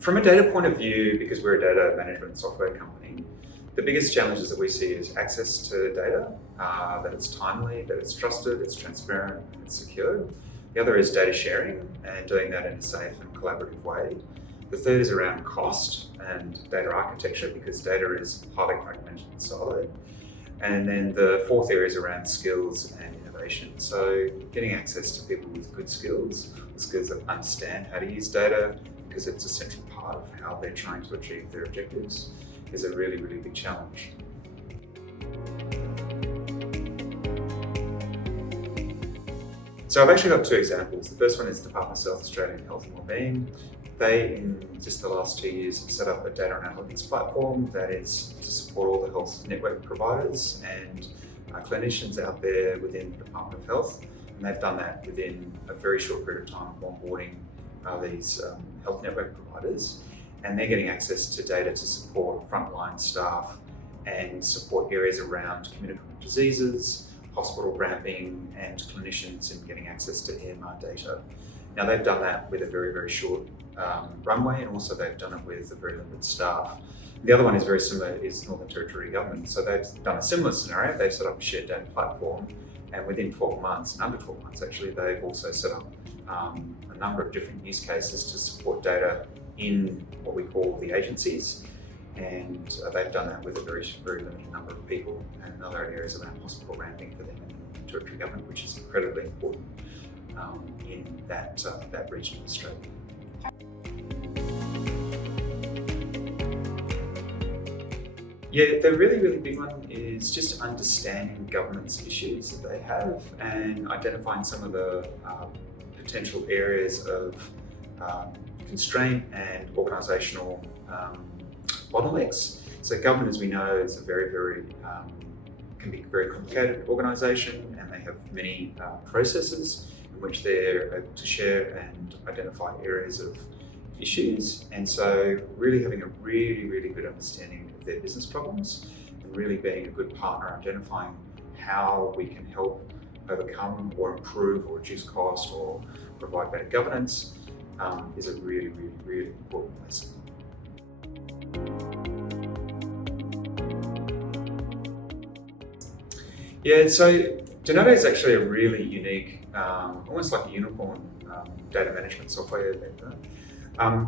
From a data point of view, because we're a data management software company, the biggest challenges that we see is access to data, that it's timely, that it's trusted, it's transparent, and it's secure. The other is data sharing and doing that in a safe and collaborative way. The third is around cost and data architecture, because data is highly fragmented and siloed. And then the fourth area is around skills and innovation. So getting access to people with good skills, the skills that understand how to use data, because it's a central part of how they're trying to achieve their objectives, is a really, really big challenge. So I've actually got two examples. The first one is Department of South Australian Health and Wellbeing. They, in just the last 2 years, have set up a data analytics platform that is to support all the health network providers and clinicians out there within the Department of Health. And they've done that within a very short period of time of onboarding these health network providers. And they're getting access to data to support frontline staff and support areas around communicable diseases, hospital ramping, and clinicians in getting access to EMR data. Now, they've done that with a very, very short runway, and also they've done it with a very limited staff. The other one is very similar, is Northern Territory Government. So they've done a similar scenario. They've set up a shared data platform, and within 12 months, and under 12 months actually, they've also set up a number of different use cases to support data in what we call the agencies. And they've done that with a very, very limited number of people, and in other areas around hospital ramping for them in Territory Government, which is incredibly important in that region of Australia. Yeah, the really, really big one is just understanding governance issues that they have and identifying some of the potential areas of constraint and organisational bottlenecks. So government, as we know, is a very, very can be a very complicated organisation, and they have many processes in which they're able to share and identify areas of issues. And so really having a really, really good understanding of their business problems and really being a good partner, identifying how we can help overcome or improve or reduce cost or provide better governance is a really, really, really important lesson. Yeah, so Denodo is actually a really unique, almost like a unicorn data management software vendor.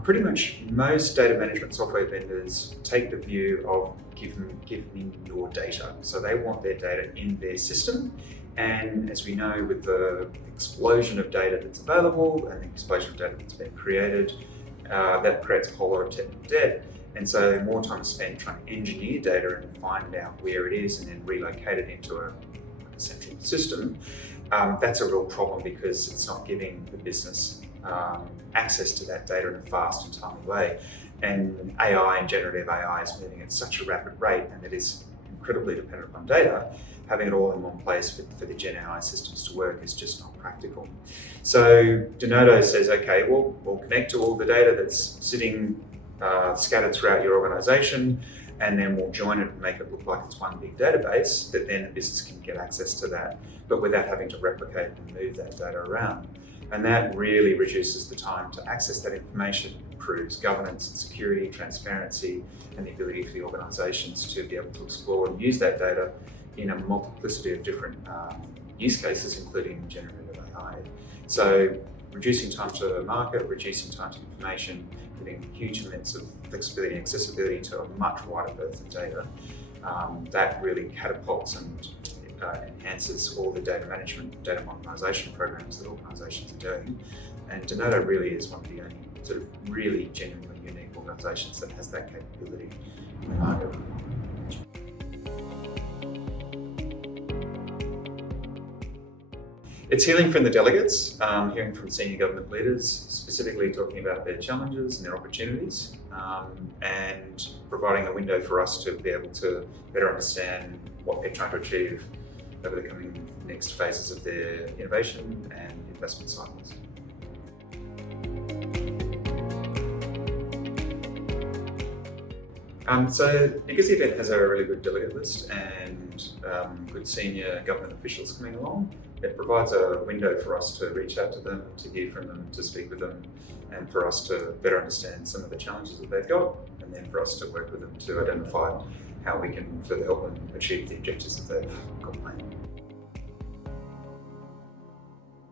Pretty much most data management software vendors take the view of give me your data. So they want their data in their system. And as we know, with the explosion of data that's available and the explosion of data that's been created, that creates a whole lot of technical debt. And so more time is spent trying to engineer data and find out where it is and then relocate it into a central system. That's a real problem because it's not giving the business access to that data in a fast and timely way. And AI and generative AI is moving at such a rapid rate, and it is incredibly dependent upon data. Having it all in one place for the Gen AI systems to work is just not practical. So Denodo says, okay, we'll connect to all the data that's sitting scattered throughout your organization, and then we'll join it and make it look like it's one big database that then the business can get access to that, but without having to replicate and move that data around. And that really reduces the time to access that information, improves governance and security, transparency, and the ability for the organizations to be able to explore and use that data in a multiplicity of different use cases, including generative AI. So reducing time to market, reducing time to information, giving huge amounts of flexibility and accessibility to a much wider berth of data. That really catapults and enhances all the data management, data modernization programs that organizations are doing. And Denodo really is one of the only sort of really genuinely unique organizations that has that capability in the market. It's hearing from the delegates, hearing from senior government leaders, specifically talking about their challenges and their opportunities, and providing a window for us to be able to better understand what they're trying to achieve over the coming next phases of their innovation and investment cycles. So because the event has a really good delegate list and good senior government officials coming along, it provides a window for us to reach out to them, to hear from them, to speak with them, and for us to better understand some of the challenges that they've got, and then for us to work with them to identify how we can further help them achieve the objectives that they've got planned.